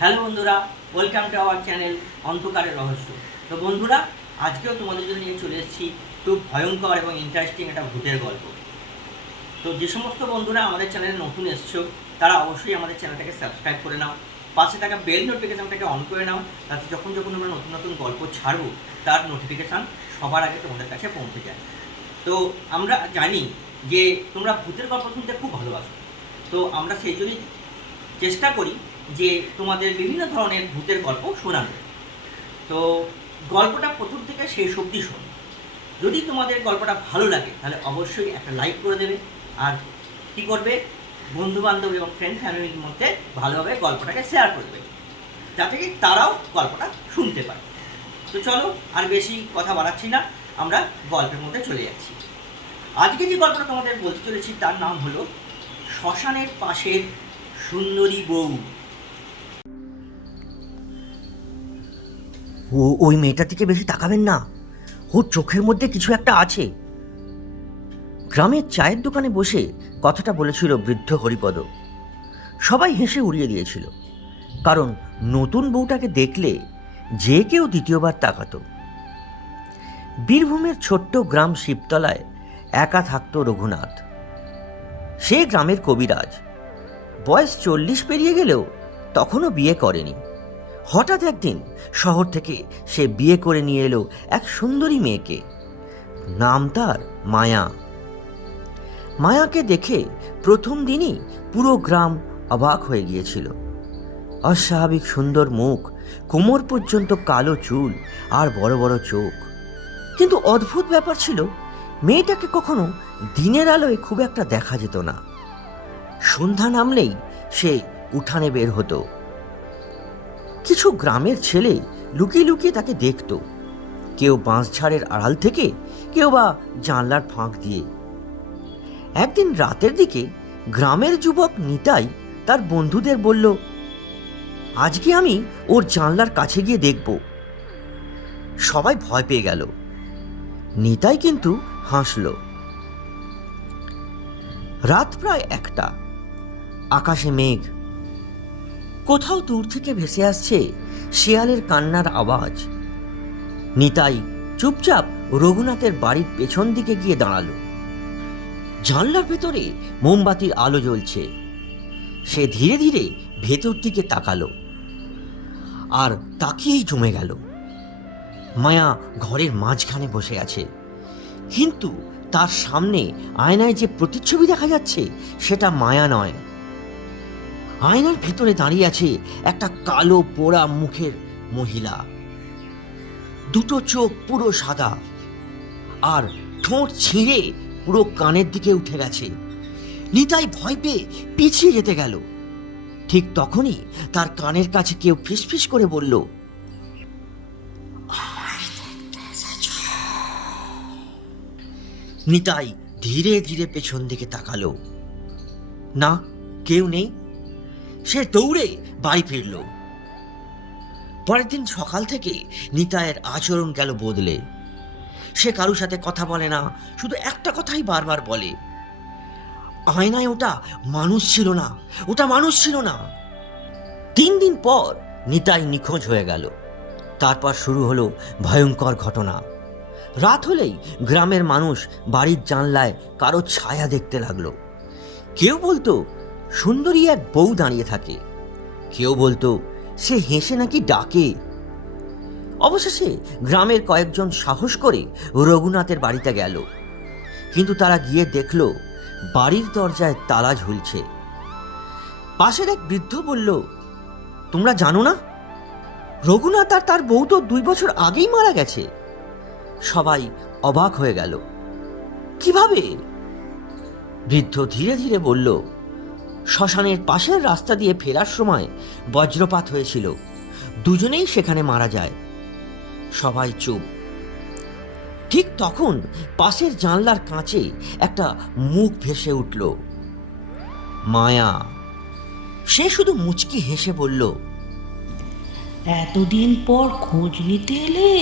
Hello বন্ধুরা, welcome to our channel অন্ধকারের রহস্য। তো বন্ধুরা, আজকেও তোমাদের জন্য নিয়ে চলে এসেছি খুব ভয়ঙ্কর এবং ইন্টারেস্টিং একটা ভূতের গল্প। তো যে সমস্ত বন্ধুরা আমাদের চ্যানেলে নতুন এসছো তারা অবশ্যই আমাদের চ্যানেলটাকে সাবস্ক্রাইব করে নাও, পাশে থাকা বেল নোটিফিকেশানটাকে অন করে নাও, তাতে যখন যখন আমরা নতুন নতুন গল্প ছাড়বো তার নোটিফিকেশান সবার আগে তোমাদের কাছে পৌঁছে যায়। তো আমরা জানি যে তোমরা ভূতের গল্প শুনতে খুব ভালোবাসো, তো আমরা সেই জন্যই চেষ্টা করি যে তোমাদের বিভিন্ন ধরনের ভূতের গল্প শোনানো। তো গল্পটা প্রথম থেকে শেষ অবধি শোনো। যদি তোমাদের গল্পটা ভালো লাগে তাহলে অবশ্যই একটা লাইক করে দেবে, আর কী করবে, বন্ধুবান্ধব এবং ফ্রেন্ড ফ্যামিলির মধ্যে ভালোভাবে গল্পটাকে শেয়ার করে দেবে, যাতে কি তারাও গল্পটা শুনতে পারে। তো চলো আর বেশি কথা বাড়াচ্ছি না, আমরা গল্পের মধ্যে চলে যাচ্ছি। আজকে যে গল্পটা তোমাদের বলতে চলেছি তার নাম হলো শ্মশানের পাশের সুন্দরী বউ। ওই মেয়েটার দিকে বেশি তাকাবেন না, ওর চোখের মধ্যে কিছু একটা আছে। গ্রামের চায়ের দোকানে বসে কথাটা বলেছিল বৃদ্ধ হরিপদ। সবাই হেসে উড়িয়ে দিয়েছিল, কারণ নতুন বউটাকে দেখলে যে কেউ দ্বিতীয়বার তাকাতো। বীরভূমের ছোট্ট গ্রাম শিবতলায় একা থাকতো রঘুনাথ। সে গ্রামের কবিরাজ, বয়স 40 পেরিয়ে গেলেও তখনও বিয়ে করেনি। হঠাৎ একদিন শহর থেকে সে বিয়ে করে নিয়ে এলো এক সুন্দরী মেয়েকে। নাম তার মায়া। মায়াকে দেখে প্রথম দিনই পুরো গ্রাম অবাক হয়ে গিয়েছিল। অস্বাভাবিক সুন্দর মুখ, কোমর পর্যন্ত কালো চুল আর বড় বড় চোখ। কিন্তু অদ্ভুত ব্যাপার ছিল, মেয়েটাকে কখনো দিনের আলোয় খুব একটা দেখা যেত না। সন্ধ্যা নামলেই সে উঠানে বের হতো। কিছু গ্রামের ছেলে লুকিয়ে লুকিয়ে তাকে দেখত, কেউ বাঁশঝাড়ের আড়াল থেকে, কেউ বা জানলার ফাঁক দিয়ে। একদিন রাতের দিকে গ্রামের যুবক নিতাই তার বন্ধুদের বলল, আজকে আমি ওর জানলার কাছে গিয়ে দেখব। সবাই ভয় পেয়ে গেল, নিতাই কিন্তু হাসল। রাত প্রায় 1টা, আকাশে মেঘ, কোথাও দূর থেকে ভেসে আসছে শিয়ালের কান্নার আওয়াজ। নিতাই চুপচাপ রঘুনাথের বাড়ির পেছন দিকে গিয়ে দাঁড়ালো। জানলার ভেতরে মোমবাতির আলো জ্বলছে। সে ধীরে ধীরে ভেতর দিকে তাকালো, আর তাকিয়েই জমে গেল। মায়া ঘরের মাঝখানে বসে আছে, কিন্তু তার সামনে আয়নায় যে প্রতিচ্ছবি দেখা যাচ্ছে সেটা মায়া নয়। আয়নার ভেতরে দাঁড়িয়ে আছে একটা কালো পোড়া মুখের মহিলা। দুটো চোখ পুরো সাদা, আর ঠোঁট ছিঁড়ে পুরো কানের দিকে উঠে গেছে। নিতাই ভয় পেয়ে পিছিয়ে যেতে গেল। ঠিক তখনই তার কানের কাছে কেউ ফিসফিস করে বলল, নিতাই ধীরে ধীরে পেছন দিকে তাকালো। না, কেউ নেই। সে দৌড়ে বাড়ি ফিরল। পরের দিন সকাল থেকে নিতাইয়ের আচরণ গেল বদলে। সে কারোর সাথে কথা বলে না, শুধু একটা কথাই বারবার বলে, আয়নায় ওটা মানুষ ছিল না, ওটা মানুষ ছিল না। 3 দিন পর নিতাই নিখোঁজ হয়ে গেল। তারপর শুরু হলো ভয়ঙ্কর ঘটনা। রাত হলেই গ্রামের মানুষ বাড়ির জানলায় কারো ছায়া দেখতে লাগলো। কেউ বলতো সুন্দরী এক বউ দাঁড়িয়ে থাকে, কেউ বলতো সে হেসে নাকি ডাকে। অবশেষে গ্রামের কয়েকজন সাহস করে রঘুনাথের বাড়িতে গেল, কিন্তু তারা গিয়ে দেখল বাড়ির দরজায় তালা ঝুলছে। পাশের এক বৃদ্ধ বলল, তোমরা জানো না, রঘুনাথ আর তার বউ তো 2 বছর আগেই মারা গেছে। সবাই অবাক হয়ে গেল। কিভাবে? বৃদ্ধ ধীরে ধীরে বলল, শ্মশানের পাশের রাস্তা দিয়ে ফেরার সময় বজ্রপাত হয়েছিল, দুজনেই সেখানে মারা যায়। সবাই চুপ। ঠিক তখন পাশের জানলার কাঁচে একটা মুখ ভেসে উঠল, মায়া। সে শুধু মুচকি হেসে বলল, এতদিন পর খোঁজ নিতে এলে?